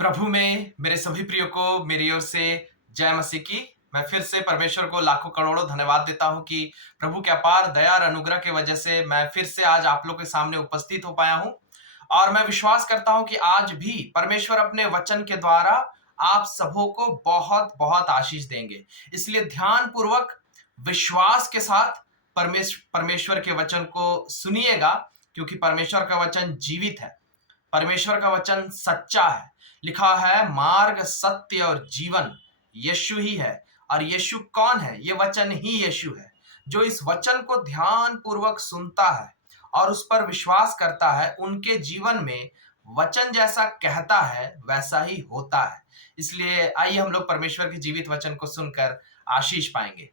प्रभु में मेरे सभी प्रियो को मेरी ओर से जय मसीह की। मैं फिर से परमेश्वर को लाखों करोड़ों धन्यवाद देता हूं कि प्रभु के अपार दया और अनुग्रह के वजह से मैं फिर से आज आप लोग के सामने उपस्थित हो पाया हूं। और मैं विश्वास करता हूं कि आज भी परमेश्वर अपने वचन के द्वारा आप सबों को बहुत बहुत आशीष देंगे। इसलिए ध्यान पूर्वक विश्वास के साथ परमेश्वर के वचन को सुनिएगा, क्योंकि परमेश्वर का वचन जीवित है, परमेश्वर का वचन सच्चा है। लिखा है मार्ग सत्य और जीवन यीशु ही है। और यीशु कौन है? ये वचन ही यीशु है। जो इस वचन को ध्यान पूर्वक सुनता है और उस पर विश्वास करता है, उनके जीवन में वचन जैसा कहता है वैसा ही होता है। इसलिए आइए हम लोग परमेश्वर के जीवित वचन को सुनकर आशीष पाएंगे।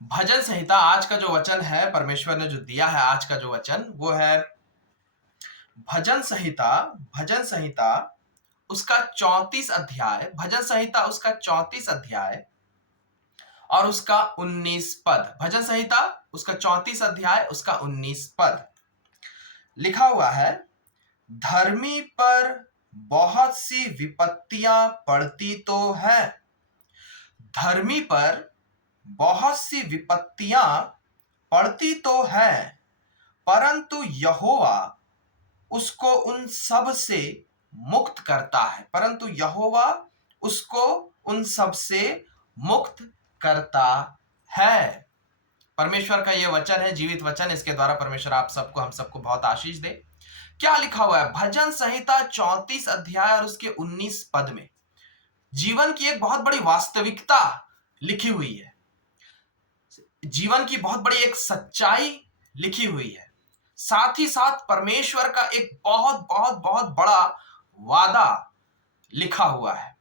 भजन संहिता आज का जो वचन है, परमेश्वर ने जो दिया है आज का जो वचन, वो है भजन संहिता उसका 34 अध्याय, भजन संहिता उसका 34 अध्याय और उसका 19 पद। भजन संहिता उसका 34 अध्याय उसका 19 पद लिखा हुआ है, धर्मी पर बहुत सी विपत्तियां पड़ती तो है, धर्मी पर बहुत सी विपत्तियां पड़ती तो है, परंतु यहोवा उसको उन सब से मुक्त करता है, परंतु यहोवा उसको उन सब से मुक्त करता है। परमेश्वर का यह वचन है, जीवित वचन। इसके द्वारा परमेश्वर आप सबको, हम सबको बहुत आशीष दे। क्या लिखा हुआ है भजन संहिता 34 अध्याय और उसके 19 पद में? जीवन की एक बहुत बड़ी वास्तविकता लिखी हुई है, जीवन की बहुत बड़ी एक सच्चाई लिखी हुई है, साथ ही साथ परमेश्वर का एक बहुत बहुत बहुत बड़ा वादा लिखा हुआ है।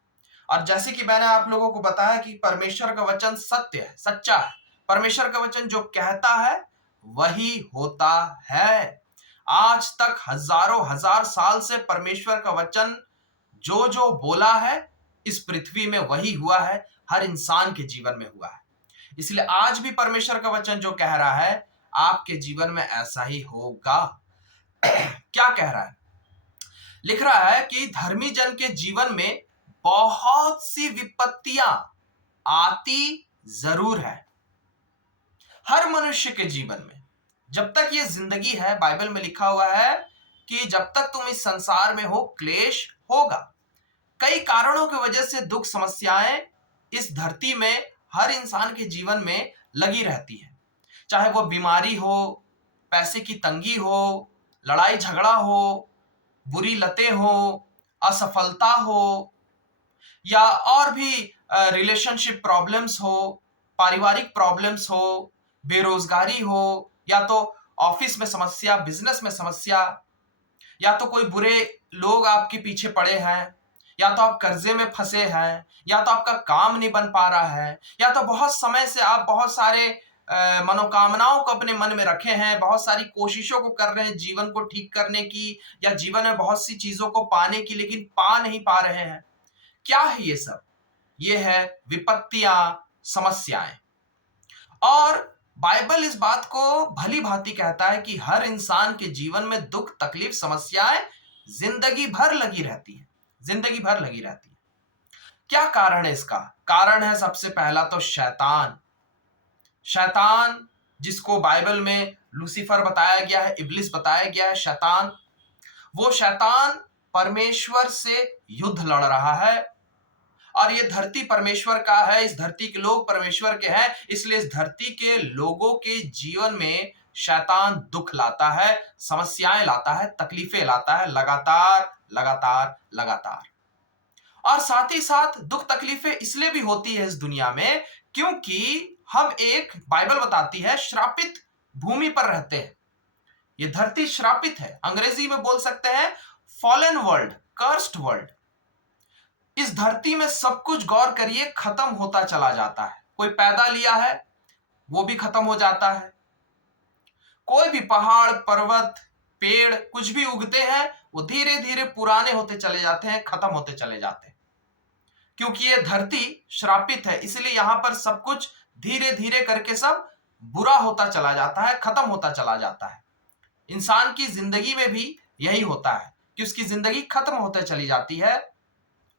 और जैसे कि मैंने आप लोगों को बताया कि परमेश्वर का वचन सत्य है, सच्चा है। परमेश्वर का वचन जो कहता है वही होता है। आज तक हजारों हजार साल से परमेश्वर का वचन जो जो बोला है इस पृथ्वी में वही हुआ है, हर इंसान के जीवन में हुआ है। इसलिए आज भी परमेश्वर का वचन जो कह रहा है आपके जीवन में ऐसा ही होगा। क्या कह रहा है? लिख रहा है कि धर्मी जन के जीवन में बहुत सी विपत्तियां आती जरूर है। हर मनुष्य के जीवन में जब तक ये जिंदगी है, बाइबल में लिखा हुआ है कि जब तक तुम इस संसार में हो क्लेश होगा। कई कारणों की वजह से दुख समस्याएं इस धरती में हर इंसान के जीवन में लगी रहती है। चाहे वो बीमारी हो, पैसे की तंगी हो, लड़ाई झगड़ा हो, बुरी लतें हो, असफलता हो, या और भी रिलेशनशिप प्रॉब्लम्स हो, पारिवारिक प्रॉब्लम्स हो, बेरोजगारी हो, या तो ऑफिस में समस्या, बिजनेस में समस्या, या तो कोई बुरे लोग आपके पीछे पड़े हैं, या तो आप कर्जे में फंसे हैं, या तो आपका काम नहीं बन पा रहा है, या तो बहुत समय से आप बहुत सारे मनोकामनाओं को अपने मन में रखे हैं, बहुत सारी कोशिशों को कर रहे हैं जीवन को ठीक करने की, या जीवन में बहुत सी चीजों को पाने की, लेकिन पा नहीं पा रहे हैं। क्या है ये सब? ये है विपत्तियां, समस्याएं। और बाइबल इस बात को भली भांति कहता है कि हर इंसान के जीवन में दुख, तकलीफ, समस्याएं जिंदगी भर लगी रहती है, जिंदगी भर लगी रहती है। क्या कारण है इसका? कारण है सबसे पहला तो शैतान। शैतान, जिसको बाइबल में लूसीफर बताया गया है, इब्लिस बताया गया है, शैतान। वो शैतान परमेश्वर से युद्ध लड़ रहा है। और ये धरती परमेश्वर का है, इस धरती के लोग परमेश्वर के हैं, इसलिए इस धरती के लोगों के जीवन में शैतान दुख लाता है, समस्याएं लाता है, तकलीफें लाता है, लगातार लगातार लगातार। और साथ ही साथ दुख तकलीफें इसलिए भी होती है इस दुनिया में क्योंकि हम एक, बाइबल बताती है, श्रापित भूमि पर रहते हैं। ये धरती श्रापित है, अंग्रेजी में बोल सकते हैं फॉलन वर्ल्ड, कर्स्ड वर्ल्ड। इस धरती में सब कुछ, गौर करिए, खत्म होता चला जाता है। कोई पैदा लिया है वो भी खत्म हो जाता है। कोई भी पहाड़, पर्वत, पेड़, कुछ भी उगते हैं वो धीरे धीरे पुराने होते चले जाते हैं, खत्म होते चले जाते हैं। क्योंकि ये धरती श्रापित है, इसलिए यहां पर सब कुछ धीरे धीरे करके सब बुरा होता चला जाता है, खत्म होता चला जाता है। इंसान की जिंदगी में भी यही होता है कि उसकी जिंदगी खत्म होते चली जाती है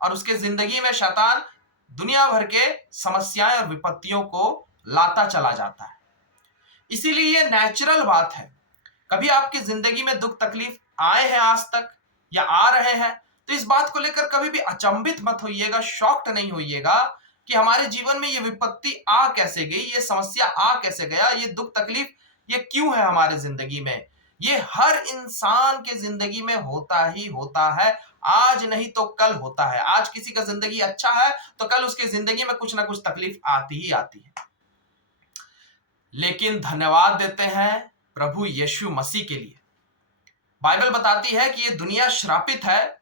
और उसके जिंदगी में शैतान दुनिया भर के समस्याएं और विपत्तियों को लाता चला जाता है। इसीलिए ये नेचुरल बात है। कभी आपकी जिंदगी में दुख तकलीफ आए हैं आज तक या आ रहे हैं, तो इस बात को लेकर कभी भी अचंभित मत होइएगा, शॉक्ड नहीं होइएगा कि हमारे जीवन में ये विपत्ति आ कैसे गई, ये समस्या आ कैसे गया, ये दुख तकलीफ ये क्यों है हमारे जिंदगी में। ये हर इंसान के जिंदगी में होता ही होता है, आज नहीं तो कल होता है। आज किसी का जिंदगी अच्छा है तो कल उसकी जिंदगी में कुछ ना कुछ तकलीफ आती ही आती है। लेकिन धन्यवाद देते हैं प्रभु यीशु मसीह के लिए। बाइबल बताती है कि ये दुनिया श्रापित है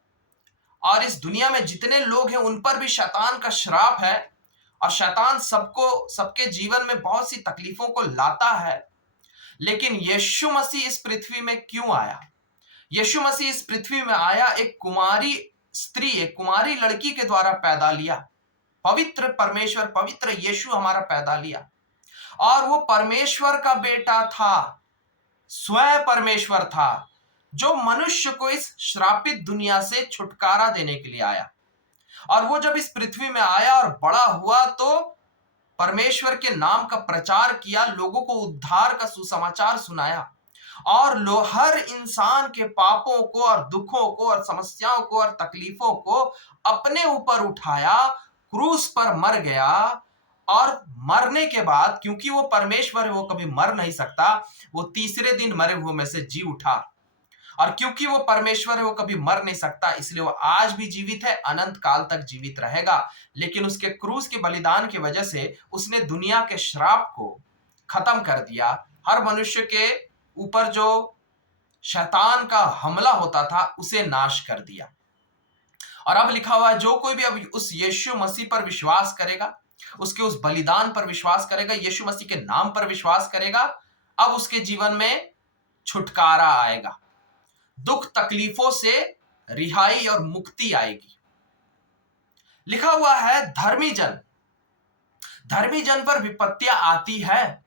और इस दुनिया में जितने लोग हैं उन पर भी शैतान का श्राप है और शैतान सबके जीवन में बहुत सी तकलीफों को लाता है। लेकिन यीशु मसीह इस पृथ्वी में क्यों आया? यीशु मसीह इस पृथ्वी में आया एक कुमारी स्त्री, एक कुमारी लड़की के द्वारा पैदा लिया। पवित्र परमेश्वर, पवित्र यीशु हमारा पैदा लिया और वो परमेश्वर का बेटा था, स्वयं परमेश्वर था, जो मनुष्य को इस श्रापित दुनिया से छुटकारा देने के लिए आया। और वो जब इस पृथ्वी में आया और बड़ा हुआ तो परमेश्वर के नाम का प्रचार किया, लोगों को उद्धार का सुसमाचार सुनाया और हर इंसान के पापों को और दुखों को और समस्याओं को और तकलीफों को अपने ऊपर उठाया, क्रूस पर मर गया और मरने के बाद, क्योंकि वो परमेश्वर है, वो कभी मर नहीं सकता, वो तीसरे दिन मरे हुए में से जी उठा। और क्योंकि वो परमेश्वर है, वो कभी मर नहीं सकता, इसलिए वो आज भी जीवित है, अनंत काल तक जीवित रहेगा। लेकिन उसके क्रूस के बलिदान की वजह से उसने दुनिया के श्राप को खत्म कर दिया। हर मनुष्य के ऊपर जो शैतान का हमला होता था उसे नाश कर दिया। और अब लिखा हुआ है, जो कोई भी अब उस यीशु मसीह पर विश्वास करेगा, उसके उस बलिदान पर विश्वास करेगा, यीशु मसीह के नाम पर विश्वास करेगा, अब उसके जीवन में छुटकारा आएगा, दुख तकलीफों से रिहाई और मुक्ति आएगी। लिखा हुआ है, धर्मी जन पर विपत्तियां आती है,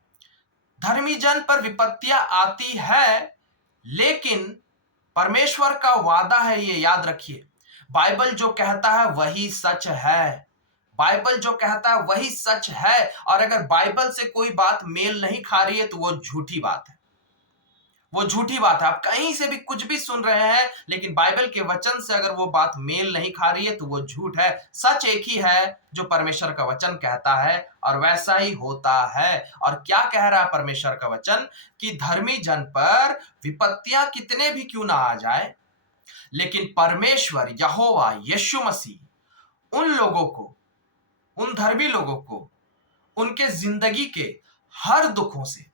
धर्मी जन पर विपत्तियां आती है, लेकिन परमेश्वर का वादा है, ये याद रखिए। बाइबल जो कहता है वही सच है, बाइबल जो कहता है वही सच है। और अगर बाइबल से कोई बात मेल नहीं खा रही है तो वो झूठी बात है, वो झूठी बात है। आप कहीं से भी कुछ भी सुन रहे हैं, लेकिन बाइबल के वचन से अगर वो बात मेल नहीं खा रही है तो वो झूठ है। सच एक ही है जो परमेश्वर का वचन कहता है और वैसा ही होता है। और क्या कह रहा है परमेश्वर का वचन कि धर्मी जन पर विपत्तियां कितने भी क्यों ना आ जाए, लेकिन परमेश्वर यहोवा यीशु मसीह उन लोगों को, उन धर्मी लोगों को उनके जिंदगी के हर दुखों से,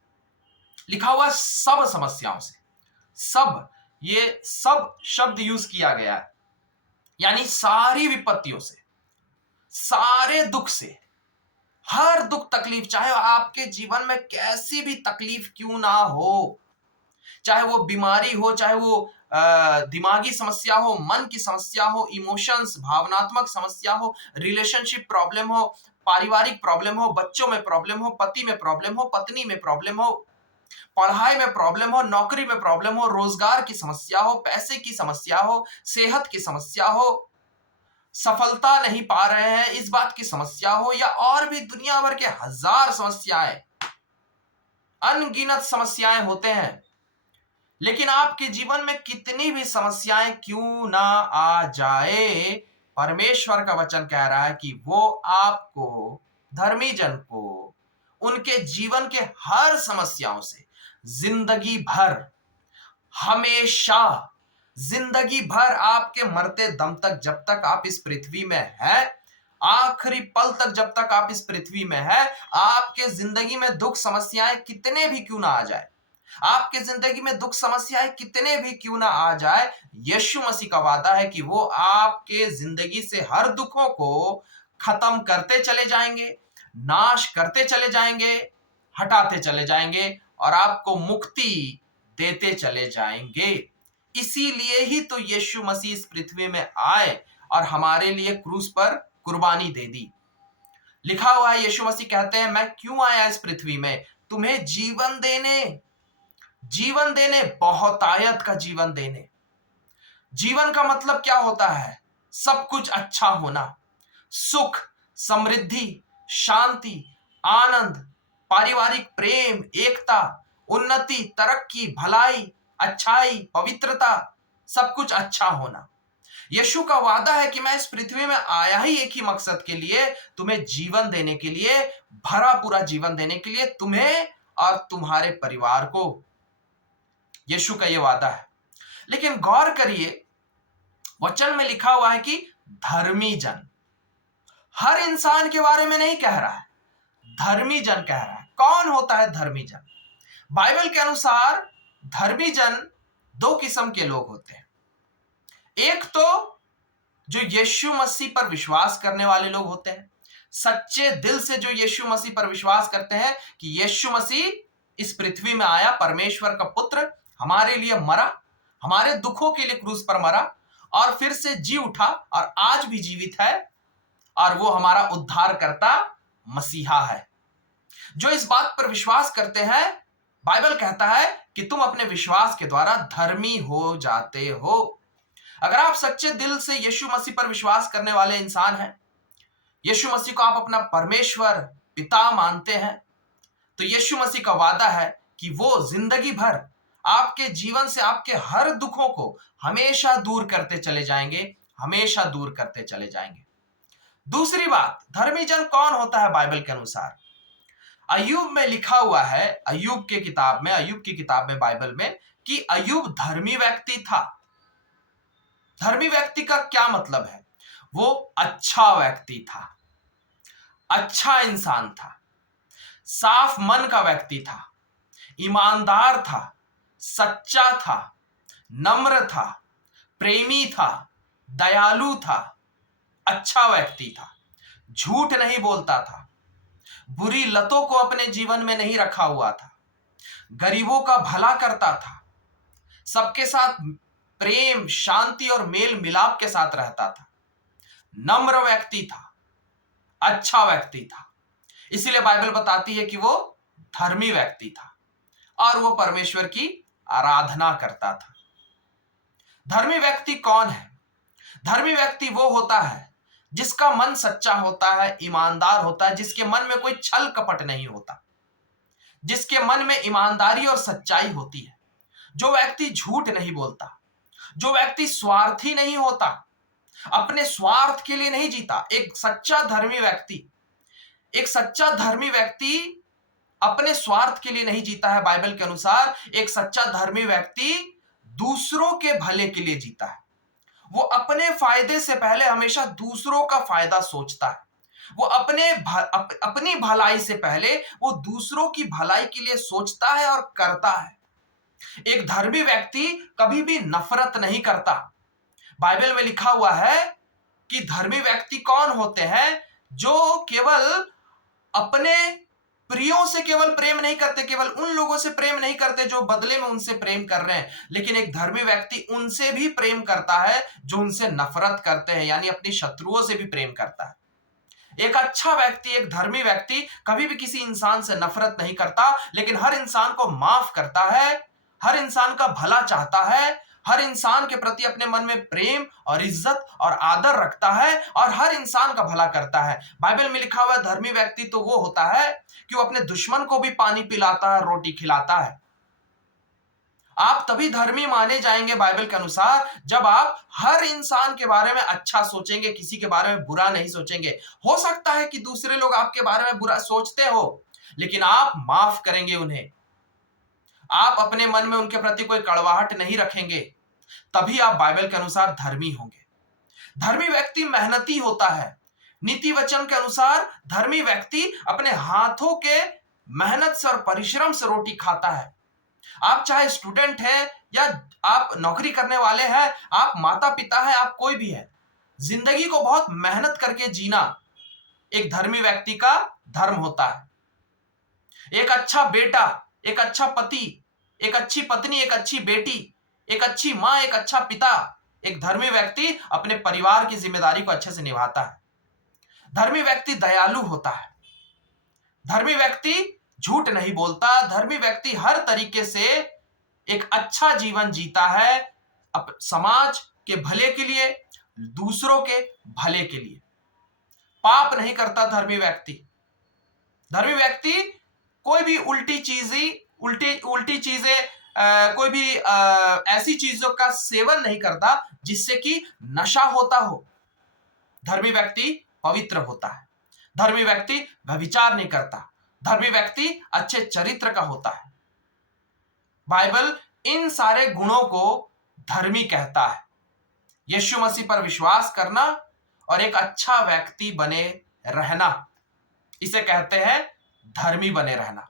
लिखा हुआ सब समस्याओं से, सब, ये सब शब्द यूज किया गया है, यानी सारी विपत्तियों से, सारे दुख से, हर दुख तकलीफ, चाहे आपके जीवन में कैसी भी तकलीफ क्यों ना हो, चाहे वो बीमारी हो, चाहे वो दिमागी समस्या हो, मन की समस्या हो, इमोशंस, भावनात्मक समस्या हो, रिलेशनशिप प्रॉब्लम हो, पारिवारिक प्रॉब्लम हो, बच्चों में प्रॉब्लम हो, पति में प्रॉब्लम हो, पत्नी में प्रॉब्लम हो, पढ़ाई में प्रॉब्लम हो, नौकरी में प्रॉब्लम हो, रोजगार की समस्या हो, पैसे की समस्या हो, सेहत की समस्या हो, सफलता नहीं पा रहे हैं इस बात की समस्या हो, या और भी दुनिया भर के हजार समस्याएं, अनगिनत समस्याएं होते हैं। लेकिन आपके जीवन में कितनी भी समस्याएं क्यों ना आ जाए, परमेश्वर का वचन कह रहा है कि वो आपको, धर्मी जन को, उनके जीवन के हर समस्याओं से जिंदगी भर, हमेशा, जिंदगी भर, आपके मरते दम तक, जब तक आप इस पृथ्वी में हैं, आखिरी पल तक जब तक आप इस पृथ्वी में हैं, आपके जिंदगी में दुख समस्याएं कितने भी क्यों ना आ जाए, आपके जिंदगी में दुख समस्याएं कितने भी क्यों ना आ जाए, यीशु मसीह का वादा है कि वो आपके जिंदगी से हर दुखों को खत्म करते चले जाएंगे, नाश करते चले जाएंगे, हटाते चले जाएंगे और आपको मुक्ति देते चले जाएंगे। इसीलिए ही तो यीशु मसीह इस पृथ्वी में आए और हमारे लिए क्रूस पर कुर्बानी दे दी। लिखा हुआ है, यीशु मसीह कहते हैं, मैं क्यों आया इस पृथ्वी में, तुम्हें जीवन देने, जीवन देने, बहुतायत का जीवन देने। जीवन का मतलब क्या होता है? सब कुछ अच्छा होना, सुख, समृद्धि, शांति, आनंद, पारिवारिक प्रेम, एकता, उन्नति, तरक्की, भलाई, अच्छाई, पवित्रता, सब कुछ अच्छा होना। यीशु का वादा है कि मैं इस पृथ्वी में आया ही एक ही मकसद के लिए, तुम्हें जीवन देने के लिए, भरा पूरा जीवन देने के लिए, तुम्हें और तुम्हारे परिवार को। यीशु का यह वादा है। लेकिन गौर करिए, वचन में लिखा हुआ है कि धर्मी जन। हर इंसान के बारे में नहीं कह रहा है, धर्मी जन कह रहा है। कौन होता है धर्मी जन? बाइबल के अनुसार धर्मी जन दो किस्म के लोग होते हैं। एक तो जो यीशु मसीह पर विश्वास करने वाले लोग होते हैं, सच्चे दिल से जो यीशु मसीह पर विश्वास करते हैं कि यीशु मसीह इस पृथ्वी में आया, परमेश्वर का पुत्र, हमारे लिए मरा, हमारे दुखों के लिए क्रूस पर मरा और फिर से जी उठा और आज भी जीवित है, और वो हमारा उद्धारकर्ता मसीहा है। जो इस बात पर विश्वास करते हैं, बाइबल कहता है कि तुम अपने विश्वास के द्वारा धर्मी हो जाते हो। अगर आप सच्चे दिल से यीशु मसीह पर विश्वास करने वाले इंसान हैं, यीशु मसीह को आप अपना परमेश्वर पिता मानते हैं, तो यीशु मसीह का वादा है कि वो जिंदगी भर आपके जीवन से आपके हर दुखों को हमेशा दूर करते चले जाएंगे, हमेशा दूर करते चले जाएंगे। दूसरी बात, धर्मी जन कौन होता है बाइबल के अनुसार? अय्यूब में लिखा हुआ है, अय्यूब की किताब में बाइबल में, कि अय्यूब धर्मी व्यक्ति था। धर्मी व्यक्ति का क्या मतलब है? वो अच्छा व्यक्ति था, अच्छा इंसान था, साफ मन का व्यक्ति था, ईमानदार था, सच्चा था, नम्र था, प्रेमी था, दयालु था, अच्छा व्यक्ति था, झूठ नहीं बोलता था, बुरी लतों को अपने जीवन में नहीं रखा हुआ था, गरीबों का भला करता था, सबके साथ प्रेम, शांति और मेल मिलाप के साथ रहता था, नम्र व्यक्ति था, अच्छा व्यक्ति था। इसीलिए बाइबल बताती है कि वो धर्मी व्यक्ति था और वो परमेश्वर की आराधना करता था। धर्मी व्यक्ति कौन है? धर्मी व्यक्ति वो होता है जिसका मन सच्चा होता है, ईमानदार होता है, जिसके मन में कोई छल कपट नहीं होता, जिसके मन में ईमानदारी और सच्चाई होती है, जो व्यक्ति झूठ नहीं बोलता, जो व्यक्ति स्वार्थी नहीं होता, अपने स्वार्थ के लिए नहीं जीता। एक सच्चा धर्मी व्यक्ति अपने स्वार्थ के लिए नहीं जीता है। बाइबल के अनुसार एक सच्चा धर्मी व्यक्ति दूसरों के भले के लिए जीता है। वो अपने फायदे से पहले हमेशा दूसरों का फायदा सोचता है। वो अपनी भलाई से पहले वो दूसरों की भलाई के लिए सोचता है और करता है। एक धर्मी व्यक्ति कभी भी नफरत नहीं करता। बाइबल में लिखा हुआ है कि धर्मी व्यक्ति कौन होते हैं? जो केवल अपने प्रियों से केवल प्रेम नहीं करते, केवल उन लोगों से प्रेम नहीं करते जो बदले में उनसे प्रेम कर रहे हैं, लेकिन एक धर्मी व्यक्ति उनसे भी प्रेम करता है जो उनसे नफरत करते हैं, यानी अपनी शत्रुओं से भी प्रेम करता है। एक अच्छा व्यक्ति, एक धर्मी व्यक्ति कभी भी किसी इंसान से नफरत नहीं करता, लेकिन हर इंसान को माफ करता है, हर इंसान का भला चाहता है, हर इंसान के प्रति अपने मन में प्रेम और इज्जत और आदर रखता है और हर इंसान का भला करता है। बाइबल में लिखा हुआ धर्मी व्यक्ति तो वो होता है कि वो अपने दुश्मन को भी पानी पिलाता है, रोटी खिलाता है। आप तभी धर्मी माने जाएंगे बाइबल के अनुसार जब आप हर इंसान के बारे में अच्छा सोचेंगे, किसी के बारे में बुरा नहीं सोचेंगे। हो सकता है कि दूसरे लोग आपके बारे में बुरा सोचते हो, लेकिन आप माफ करेंगे उन्हें, आप अपने मन में उनके प्रति कोई कड़वाहट नहीं रखेंगे, तभी आप बाइबल के अनुसार धर्मी होंगे। धर्मी व्यक्ति मेहनती होता है। नीति वचन के अनुसार धर्मी व्यक्ति अपने हाथों के मेहनत से और परिश्रम से रोटी खाता है। आप चाहे स्टूडेंट हैं या आप नौकरी करने वाले हैं, आप माता पिता हैं, आप कोई भी है, जिंदगी को बहुत मेहनत करके जीना एक धर्मी व्यक्ति का धर्म होता है। एक अच्छा बेटा, एक अच्छा पति, एक अच्छी पत्नी, एक अच्छी बेटी, एक अच्छी मां, एक अच्छा पिता, एक धर्मी व्यक्ति अपने परिवार की जिम्मेदारी को अच्छे से निभाता है। धर्मी व्यक्ति दयालु होता है। धर्मी व्यक्ति झूठ नहीं बोलता। धर्मी व्यक्ति हर तरीके से एक अच्छा जीवन जीता है, समाज के भले के लिए, दूसरों के भले के लिए। पाप नहीं करता धर्मी व्यक्ति। धर्मी व्यक्ति कोई भी उल्टी चीजें कोई भी ऐसी चीजों का सेवन नहीं करता जिससे कि नशा होता हो। धर्मी व्यक्ति पवित्र होता है। धर्मी व्यक्ति व्यभिचार नहीं करता। धर्मी व्यक्ति अच्छे चरित्र का होता है। बाइबल इन सारे गुणों को धर्मी कहता है। यीशु मसीह पर विश्वास करना और एक अच्छा व्यक्ति बने रहना, इसे कहते हैं धर्मी बने रहना।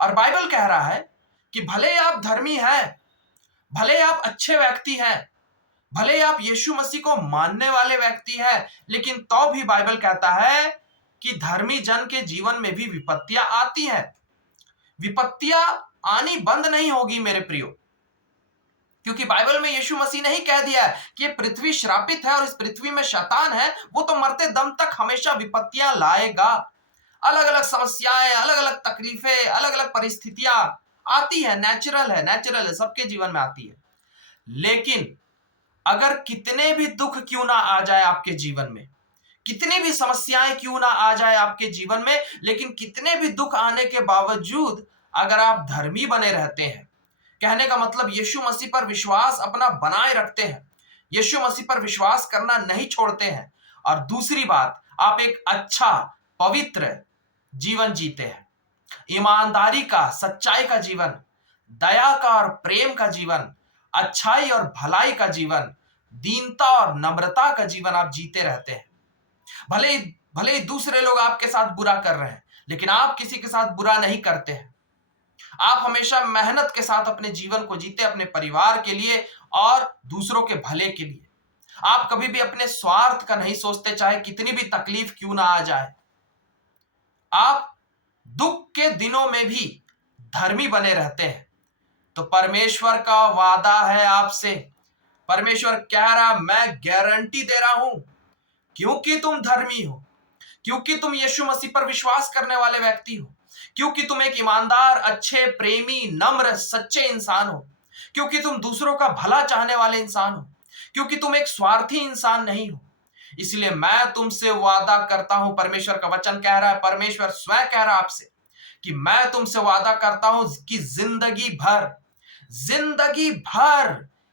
और बाइबल कह रहा है कि भले आप धर्मी हैं, भले आप अच्छे व्यक्ति हैं, भले आप यीशु मसीह को मानने वाले व्यक्ति हैं, लेकिन तो भी बाइबल कहता है कि धर्मी जन के जीवन में भी विपत्तियां आती हैं। विपत्तियां आनी बंद नहीं होगी मेरे प्रियो, क्योंकि बाइबल में यीशु मसीह ने ही कह दिया है कि ये पृथ्वी श्रापित है और इस पृथ्वी में शैतान है, वो तो मरते दम तक हमेशा विपत्तियां लाएगा। अलग अलग समस्याएं, अलग अलग तकलीफें, अलग अलग परिस्थितियां आती है, नेचुरल है, सबके जीवन में आती है। लेकिन अगर कितने भी दुख क्यों ना आ जाए आपके जीवन में, कितनी भी समस्याएं क्यों ना आ जाए आपके जीवन में, लेकिन कितने भी दुख आने के बावजूद अगर आप धर्मी बने रहते हैं, कहने का मतलब यीशु मसीह पर विश्वास अपना बनाए रखते हैं, यीशु मसीह पर विश्वास करना नहीं छोड़ते हैं, और दूसरी बात, आप एक अच्छा पवित्र जीवन जीते हैं, ईमानदारी का, सच्चाई का जीवन, दया का और प्रेम का जीवन, अच्छाई और भलाई का जीवन, दीनता और नम्रता का जीवन आप जीते रहते हैं। भले ही दूसरे लोग आपके साथ बुरा कर रहे हैं, लेकिन आप किसी के साथ बुरा नहीं करते हैं। आप हमेशा मेहनत के साथ अपने जीवन को जीते, अपने परिवार के लिए और दूसरों के भले के लिए। आप कभी भी अपने स्वार्थ का नहीं सोचते, चाहे कितनी भी तकलीफ क्यों ना आ जाए। आप दुख के दिनों में भी धर्मी बने रहते हैं। तो परमेश्वर का वादा है आपसे, परमेश्वर कह रहा, मैं गारंटी दे रहा हूं, क्योंकि तुम धर्मी हो, क्योंकि तुम यीशु मसीह पर विश्वास करने वाले व्यक्ति हो, क्योंकि तुम एक ईमानदार, अच्छे, प्रेमी, नम्र, सच्चे इंसान हो, क्योंकि तुम दूसरों का भला चाहने वाले इंसान हो, क्योंकि तुम एक स्वार्थी इंसान नहीं हो, इसलिए मैं तुमसे वादा करता हूं। परमेश्वर का वचन कह रहा है, परमेश्वर स्वयं कह रहा है आपसे कि मैं तुमसे वादा करता हूं कि जिंदगी भर,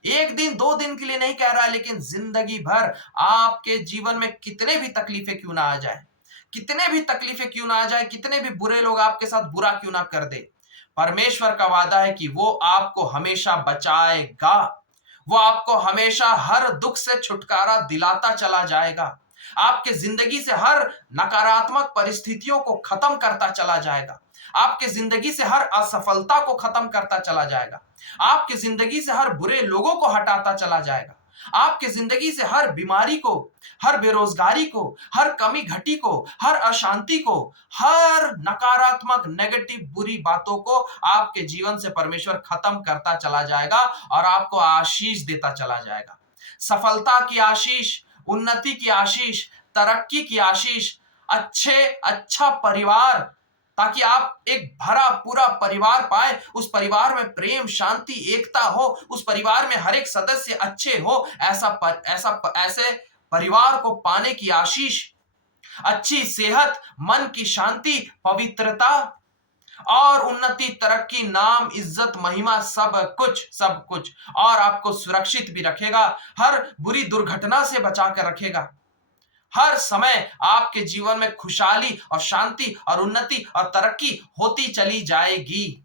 एक दिन दो दिन के लिए नहीं कह रहा, लेकिन जिंदगी भर आपके जीवन में कितने भी तकलीफें क्यों ना आ जाए, कितने भी तकलीफें क्यों ना आ जाए, कितने भी बुरे लोग आपके साथ बुरा क्यों ना कर दे, परमेश्वर का वादा है कि वो आपको हमेशा बचाएगा, वो आपको हमेशा हर दुख से छुटकारा दिलाता चला जाएगा, आपके जिंदगी से हर नकारात्मक परिस्थितियों को खत्म करता चला जाएगा, आपके जिंदगी से हर असफलता को खत्म करता चला जाएगा, आपके जिंदगी से हर बुरे लोगों को हटाता चला जाएगा, आपके जिंदगी से हर बीमारी को, हर बेरोजगारी को, हर कमी घटी को, हर अशांति को, हर नकारात्मक नेगेटिव बुरी बातों को आपके जीवन से परमेश्वर खत्म करता चला जाएगा और आपको आशीष देता चला जाएगा। सफलता की आशीष, उन्नति की आशीष, तरक्की की आशीष, अच्छा परिवार, ताकि आप एक भरा पूरा परिवार पाए, उस परिवार में प्रेम, शांति, एकता हो, उस परिवार में हर एक सदस्य अच्छे हो, ऐसे परिवार को पाने की आशीष, अच्छी सेहत, मन की शांति, पवित्रता और उन्नति, तरक्की, नाम, इज्जत, महिमा, सब कुछ, और आपको सुरक्षित भी रखेगा, हर बुरी दुर्घटना से बचा कर रखेगा। हर समय आपके जीवन में खुशहाली और शांति और उन्नति और तरक्की होती चली जाएगी।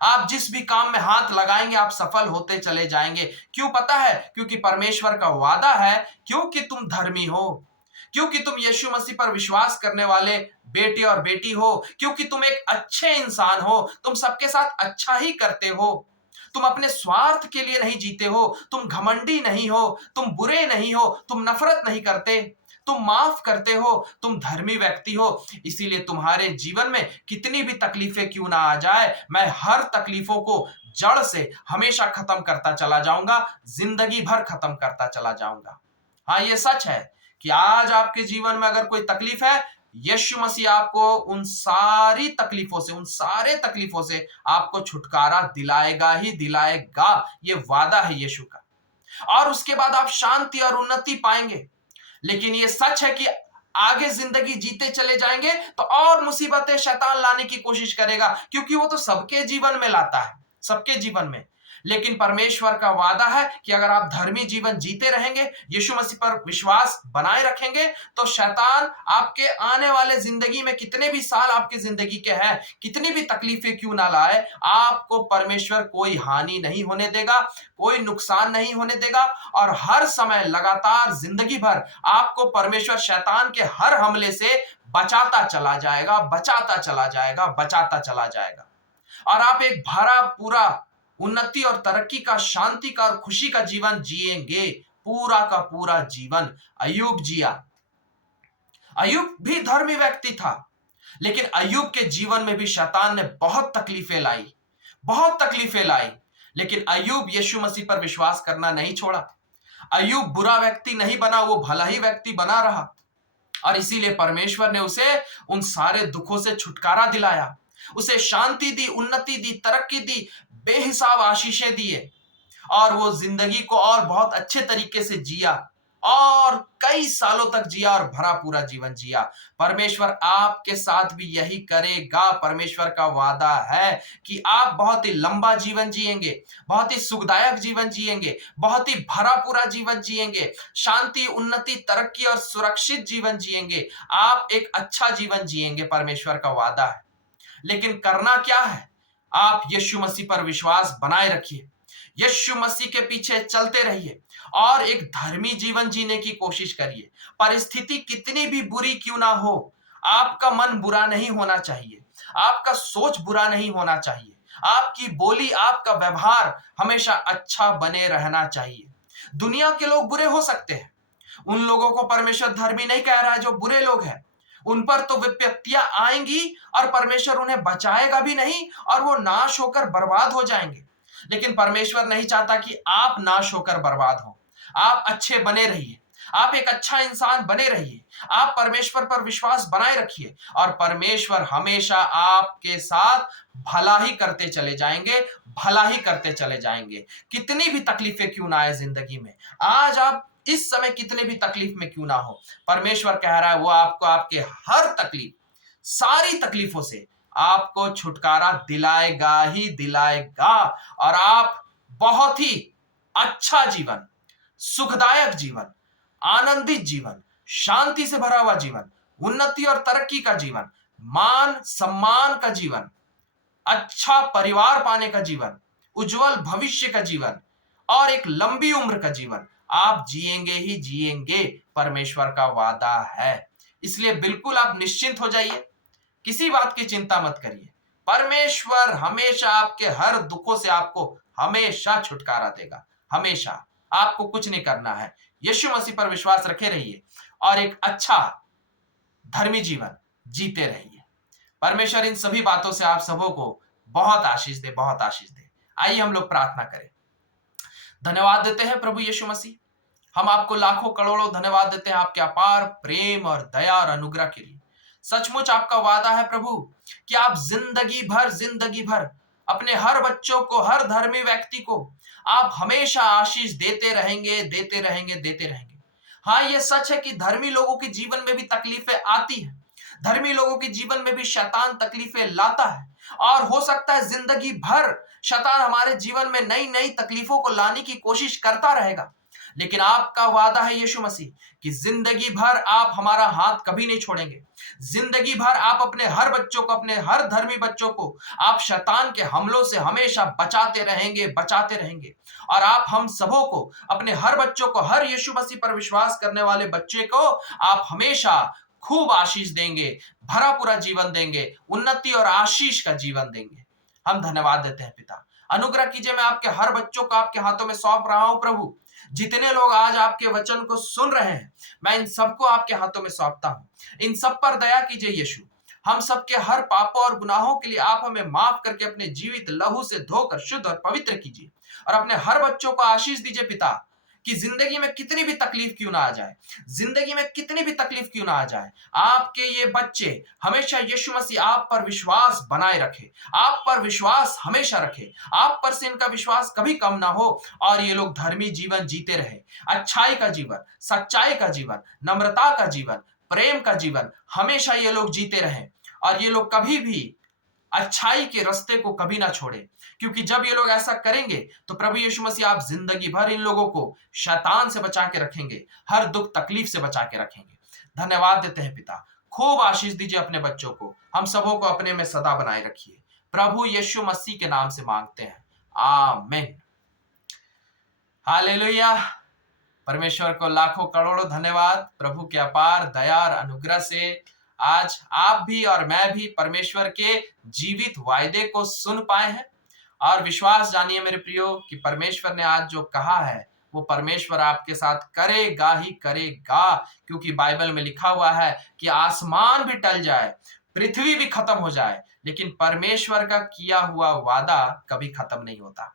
आप जिस भी काम में हाथ लगाएंगे आप सफल होते चले जाएंगे। क्यों पता है? क्योंकि परमेश्वर का वादा है, क्योंकि तुम धर्मी हो, क्योंकि तुम यीशु मसीह पर विश्वास करने वाले बेटे और बेटी हो, क्योंकि तुम एक अच्छे इंसान हो, तुम सबके साथ अच्छा ही करते हो, तुम अपने स्वार्थ के लिए नहीं जीते हो, तुम घमंडी नहीं हो, तुम बुरे नहीं हो, तुम नफरत नहीं करते, तुम माफ करते हो, तुम धर्मी व्यक्ति हो। इसीलिए तुम्हारे जीवन में कितनी भी तकलीफें क्यों ना आ जाए, मैं हर तकलीफों को जड़ से हमेशा खत्म करता चला जाऊंगा, जिंदगी भर खत्म करता चला जाऊंगा। हाँ, ये सच है कि आज आपके जीवन में अगर कोई तकलीफ है, यीशु मसीह आपको उन सारी तकलीफों से, उन सारे तकलीफों से आपको छुटकारा दिलाएगा ही दिलाएगा। ये वादा है यीशु का। और उसके बाद आप शांति और उन्नति पाएंगे। लेकिन ये सच है कि आगे जिंदगी जीते चले जाएंगे तो और मुसीबतें शैतान लाने की कोशिश करेगा, क्योंकि वो तो सबके जीवन में लाता है, सबके जीवन में। लेकिन परमेश्वर का वादा है कि अगर आप धर्मी जीवन जीते रहेंगे, यीशु मसीह पर विश्वास बनाए रखेंगे, तो शैतान आपके आने वाले जिंदगी में कितने भी साल आपके जिंदगी के हैं, कितनी भी तकलीफें क्यों ना लाए, आपको परमेश्वर कोई हानि नहीं होने देगा, कोई नुकसान नहीं होने देगा। और हर समय लगातार जिंदगी भर आपको परमेश्वर शैतान के हर हमले से बचाता चला जाएगा, बचाता चला जाएगा, बचाता चला जाएगा। और आप एक भरा पूरा उन्नति और तरक्की का, शांति का और खुशी का जीवन जिएंगे, पूरा का पूरा जीवन अय्यूब जिया। अय्यूब भी धर्मी व्यक्ति था, लेकिन अय्यूब के जीवन में भी शैतान ने बहुत तकलीफें लाई, बहुत तकलीफें लाई। लेकिन अय्यूब यीशु मसीह पर विश्वास करना नहीं छोड़ा। अय्यूब बुरा व्यक्ति नहीं बना, वो भला ही व्यक्ति बना रहा। और इसीलिए परमेश्वर ने उसे उन सारे दुखों से छुटकारा दिलाया, उसे शांति दी, उन्नति दी, तरक्की दी, बेहिसाब आशीषें दिए, और वो जिंदगी को और बहुत अच्छे तरीके से जिया, और कई सालों तक जिया और भरा पूरा जीवन जिया। परमेश्वर आपके साथ भी यही करेगा। परमेश्वर का वादा है कि आप बहुत ही लंबा जीवन जिएंगे, बहुत ही सुखदायक जीवन जिएंगे, बहुत ही भरा पूरा जीवन जिएंगे, शांति, उन्नति, तरक्की और सुरक्षित जीवन जिएंगे। आप एक अच्छा जीवन जिएंगे, परमेश्वर का वादा है। लेकिन करना क्या है? आप यीशु मसीह पर विश्वास बनाए रखिए, यीशु मसीह के पीछे चलते रहिए और एक धर्मी जीवन जीने की कोशिश करिए। परिस्थिति कितनी भी बुरी क्यों ना हो, आपका मन बुरा नहीं होना चाहिए, आपका सोच बुरा नहीं होना चाहिए, आपकी बोली, आपका व्यवहार हमेशा अच्छा बने रहना चाहिए। दुनिया के लोग बुरे हो सकते हैं, उन लोगों को परमेश्वर धर्मी नहीं कह रहा है जो बुरे लोग हैं। उन पर तो विपत्तियां आएंगी और परमेश्वर उन्हें बचाएगा भी नहीं, और वो नाश होकर बर्बाद हो जाएंगे। लेकिन परमेश्वर नहीं चाहता कि आप नाश होकर बर्बाद हो। आप अच्छे बने रहिए, आप एक अच्छा इंसान बने रहिए, आप परमेश्वर पर विश्वास बनाए रखिए, और परमेश्वर हमेशा आपके साथ भला ही करते चले जाएंगे, भला ही करते चले जाएंगे। कितनी भी तकलीफें क्यों ना आए जिंदगी में, आज आप इस समय कितने भी तकलीफ में क्यों ना हो, परमेश्वर कह रहा है वो आपको आपके हर तकलीफ, सारी तकलीफों से आपको छुटकारा दिलाएगा ही दिलाएगा। और आप बहुत ही अच्छा जीवन, सुखदायक जीवन, आनंदित जीवन, शांति से भरा हुआ जीवन, उन्नति और तरक्की का जीवन, मान सम्मान का जीवन, अच्छा परिवार पाने का जीवन, उज्जवल भविष्य का जीवन और एक लंबी उम्र का जीवन आप जिएंगे ही जिएंगे। परमेश्वर का वादा है। इसलिए बिल्कुल आप निश्चिंत हो जाइए, किसी बात की चिंता मत करिए। परमेश्वर हमेशा आपके हर दुखों से आपको हमेशा छुटकारा देगा, हमेशा। आपको कुछ नहीं करना है, यीशु मसीह पर विश्वास रखे रहिए और एक अच्छा धर्मी जीवन जीते रहिए। परमेश्वर इन सभी बातों से आप सबों को बहुत आशीष दे, बहुत आशीष दे। आइए हम लोग प्रार्थना करें। धन्यवाद देते हैं प्रभु यीशु मसीह, हम आपको लाखों करोड़ों धन्यवाद देते हैं आपके अपार प्रेम और दया और अनुग्रह के लिए। सचमुच आपका वादा है प्रभु कि आप जिंदगी भर अपने हर बच्चों को, हर धर्मी व्यक्ति को आप हमेशा आशीष देते रहेंगे, देते रहेंगे, देते रहेंगे। हाँ, ये सच है कि धर्मी लोगों के जीवन में भी तकलीफें आती है, धर्मी लोगों के जीवन में भी शैतान तकलीफें लाता है, और हो सकता है जिंदगी भर शैतान हमारे जीवन में नई नई तकलीफों को लाने की कोशिश करता रहेगा। लेकिन आपका वादा है यीशु मसीह कि जिंदगी भर आप हमारा हाथ कभी नहीं छोड़ेंगे। जिंदगी भर आप अपने हर बच्चों को, अपने हर धर्मी बच्चों को आप शैतान के हमलों से हमेशा बचाते रहेंगे, बचाते रहेंगे। और आप हम सबों को, अपने हर बच्चों को, हर यीशु मसीह पर विश्वास करने वाले बच्चे को आप हमेशा खूब आशीष देंगे, भरा पूरा जीवन देंगे, उन्नति और आशीष का जीवन देंगे। हम धन्यवाद देते हैं पिता। अनुग्रह कीजिए, मैं आपके हर बच्चों को आपके हाथों में सौंप रहा हूं प्रभु। जितने लोग आज आपके वचन को सुन रहे हैं, मैं इन सबको आपके हाथों में सौंपता हूं। इन सब पर दया कीजिए यीशु। हम सबके हर पापों और गुनाहों के लिए आप हमें माफ करके अपने जीवित लहू से धोकर शुद्ध और पवित्र कीजिए, और अपने हर बच्चों को आशीष दीजिए पिता। कि जिंदगी में कितनी भी तकलीफ क्यों ना आ जाए, जिंदगी में कितनी भी तकलीफ क्यों ना आ जाए, आपके ये बच्चे हमेशा यीशु मसीह आप पर विश्वास बनाए रखे, आप पर विश्वास हमेशा रखे, आप पर से इनका विश्वास कभी कम ना हो और ये लोग धर्मी जीवन जीते रहे, अच्छाई का जीवन, सच्चाई का जीवन, नम्रता का जीवन, प्रेम का जीवन हमेशा ये लोग जीते रहे और ये लोग कभी भी अच्छाई के रास्ते को कभी ना छोड़े, क्योंकि जब ये लोग ऐसा करेंगे तो प्रभु यीशु मसीह आप जिंदगी भर इन लोगों को शैतान से बचा के रखेंगे, हर दुख तकलीफ से बचा के रखेंगे। धन्यवाद देते हैं पिता, खूब आशीष दीजिए अपने बच्चों को, हम सबों को अपने में सदा बनाए रखिए, प्रभु यीशु मसीह के नाम से मांगते हैं, आमीन। हालेलुया। परमेश्वर को लाखों करोड़ों धन्यवाद प्रभु के अपार दया और अनुग्रह से आज आप भी और मैं भी परमेश्वर के जीवित वायदे को सुन पाए हैं और विश्वास जानिए मेरे प्रियो कि परमेश्वर ने आज जो कहा है वो परमेश्वर आपके साथ करेगा ही करेगा, क्योंकि बाइबल में लिखा हुआ है कि आसमान भी टल जाए, पृथ्वी भी खत्म हो जाए, लेकिन परमेश्वर का किया हुआ वादा कभी खत्म नहीं होता,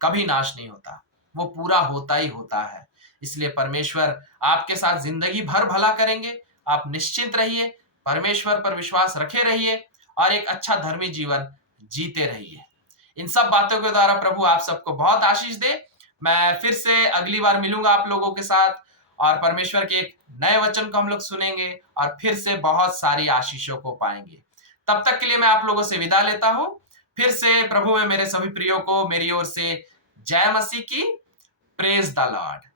कभी नाश नहीं होता, वो पूरा होता ही होता है। इसलिए परमेश्वर आपके साथ जिंदगी भर भला करेंगे। आप निश्चिंत रहिए, परमेश्वर पर विश्वास रखे रहिए और एक अच्छा धर्मी जीवन जीते रहिए। इन सब बातों के द्वारा प्रभु आप सबको बहुत आशीष दे। मैं फिर से अगली बार मिलूंगा आप लोगों के साथ और परमेश्वर के एक नए वचन को हम लोग सुनेंगे और फिर से बहुत सारी आशीषों को पाएंगे। तब तक के लिए मैं आप लोगों से विदा लेता हूं। फिर से प्रभु में मेरे सभी प्रियो को मेरी ओर से जय मसीह की। Praise the Lord.